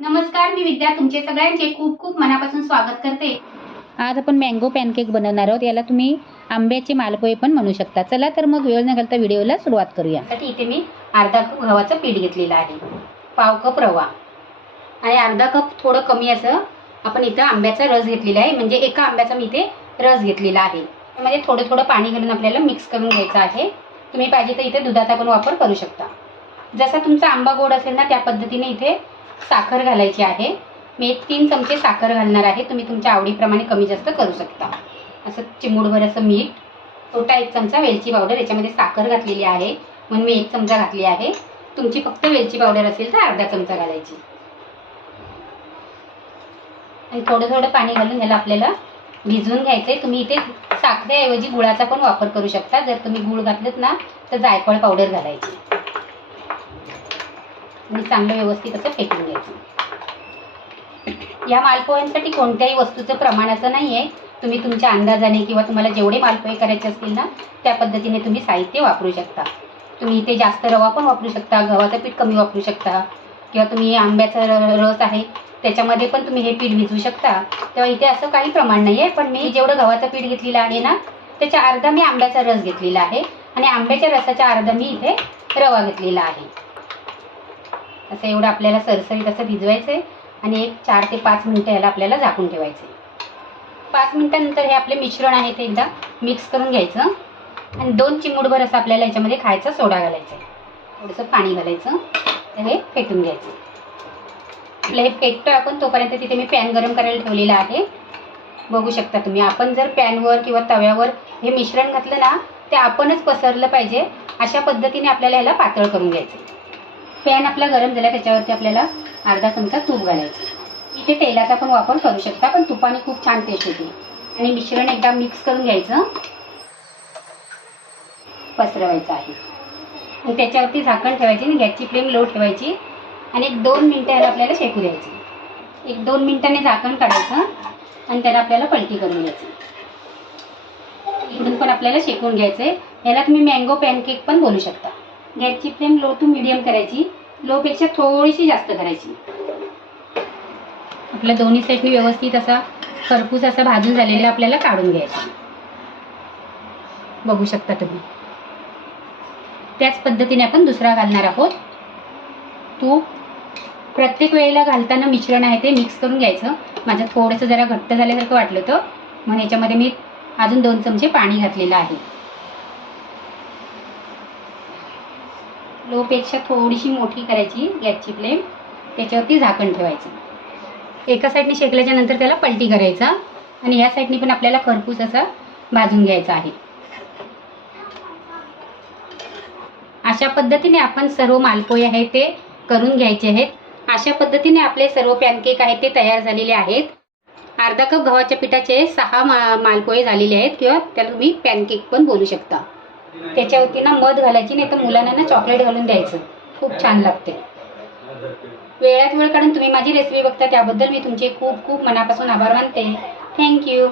नमस्कार मी विद्या. तुमचे सगळ्यांचे खूप खूप मनापासून स्वागत करते. आज आपण मँगो पॅनकेक बनवणार आहोत. याला तुम्ही आंब्याचे मालपोहे पण म्हणू शकता. चला तर मग वेळ न घालता व्हिडिओला सुरुवात करूया. इथे मी अर्धा कप गव्हाचं पीठ घेतलेलं आहे. पाव कप रवा. आणि अर्धा कप थोडं कमी असं आपण इथं आंब्याचा रस घेतलेला आहे. म्हणजे एका आंब्याचा मी इथे रस घेतलेला आहे. त्यामध्ये थोडं थोडं पाणी घालून आपल्याला मिक्स करून घ्यायचं आहे. तुम्ही पाहिजे तर इथे दुधाचा पण वापर करू शकता. जसा तुमचा आंबा गोड असेल ना त्या पद्धतीने इथे साखर घालायची आहे. मी एक तीन चमचे साखर घालणार आहे. तुम्ही तुमच्या आवडीप्रमाणे कमी जास्त करू शकता. असं चिमूडभर असं मीठ छोटा एक चमचा वेलची पावडर याच्यामध्ये साखर घातलेली आहे. म्हणून मी एक चमचा घातली आहे. तुमची फक्त वेलची पावडर असेल तर अर्धा चमचा घालायची. आणि थोडं थोडं पाणी घालून ह्याला आपल्याला भिजवून घ्यायचंय. तुम्ही इथे साखरेऐवजी गुळाचा पण वापर करू शकता. जर तुम्ही गुळ घातलेत ना तर जायफळ पावडर घालायची. आणि चांगलं व्यवस्थित असं फेकून घ्यायचं. या मालपोह्यांसाठी कोणत्याही वस्तूचं प्रमाण असं नाही आहे तुम्ही तुमच्या अंदाजाने किंवा तुम्हाला जेवढे मालपोहे करायचे असतील ना त्या पद्धतीने तुम्ही साहित्य वापरू शकता. तुम्ही इथे जास्त रवा पण वापरू शकता गव्हाचं पीठ कमी वापरू शकता किंवा तुम्ही आंब्याचा रस आहे त्याच्यामध्ये पण तुम्ही हे पीठ भिजवू शकता. तेव्हा इथे असं काही प्रमाण नाही आहे पण मी जेवढं गव्हाचं पीठ घेतलेलं आहे ना त्याच्या अर्धा मी आंब्याचा रस घेतलेला आहे आणि आंब्याच्या रसाच्या अर्धा मी इथे रवा घेतलेला आहे. असं एवढं आपल्याला सरसरीत असं भिजवायचं आहे आणि एक चार ते पाच मिनटं ह्याला आपल्याला झाकून ठेवायचं आहे पाच मिनटानंतर हे आपले मिश्रण आहे ते एकदा मिक्स करून घ्यायचं आणि दोन चिमूटभर असं आपल्याला याच्यामध्ये खायचा सोडा घालायचा आहे. थोडंसं पाणी घालायचं तर हे फेटून घ्यायचं. आपलं हे पेटतं आपण तोपर्यंत तिथे मी पॅन गरम करायला ठेवलेला आहे. बघू शकता तुम्ही आपण जर पॅनवर किंवा तव्यावर हे मिश्रण घातलं ना ते आपणच पसरलं पाहिजे अशा पद्धतीने आपल्याला ह्याला पातळ करून घ्यायचं पॅन आपला गरम झाला त्याच्यावरती आपल्याला अर्धा चमचा तूप घालायचं. इथे तेलाचा पण वापर करू शकता पण तुपाने खूप छान टेस्ट येते. आणि मिश्रण एकदा मिक्स करून घ्यायचं. पसरवायचं आहे. आणि त्याच्यावरती झाकण ठेवायची आणि गॅसची फ्लेम लो ठेवायची. आणि एक दोन मिनटं याला आपल्याला शेकू द्यायची. एक दोन मिनटाने झाकण काढायचं आणि त्याला आपल्याला पलटी करून घ्यायची. इकडून पण आपल्याला शेकून घ्यायचं आहे याला तुम्ही मँगो पॅनकेक पण बोलू शकता. गॅसची फ्लेम लो टू मिडियम करायची. लोपेक्षा थोडीशी जास्त करायची. आपल्या दोन्ही साईडनी व्यवस्थित असा खरपूस असा भाजून झालेला आपल्याला काढून घ्यायचा. बघू शकता तुम्ही. त्याच पद्धतीने आपण दुसरा घालणार आहोत. तूप प्रत्येक वेळेला घालताना मिश्रण आहे ते मिक्स करून घ्यायचं. माझं थोडंसं जरा घट्ट झाल्यासारखं वाटलं होतं. मग ह्याच्यामध्ये मी अजून दोन चमचे पाणी घातलेलं आहे. लोपेक्षा थोडीशी मोठी करायची गॅसची फ्लेम. त्याच्यावरती झाकण ठेवायचं. एका साईडने शेकल्याच्या नंतर त्याला पलटी करायचा आणि या साईडने पण आपल्याला खरपूस असा भाजून घ्यायचा आहे. अशा पद्धतीने आपण सर्व मालपोहे आहेत ते करून घ्यायचे आहेत. अशा पद्धतीने आपले सर्व पॅनकेक आहेत ते तयार झालेले आहेत. अर्धा कप गव्हाच्या पिठाचे सहा मा मालपोहे झालेले आहेत किंवा त्याला तुम्ही पॅनकेक पण बोलू शकता. त्याच्यावरती ना मध घालायची नाही तर मुलांना ना चॉकलेट घालून द्यायचं. खूप छान लागते. वेळात वेळ काढून तुम्ही माझी रेसिपी बघता त्याबद्दल मी तुमचे खूप खूप मनापासून आभार मानते. थँक्यू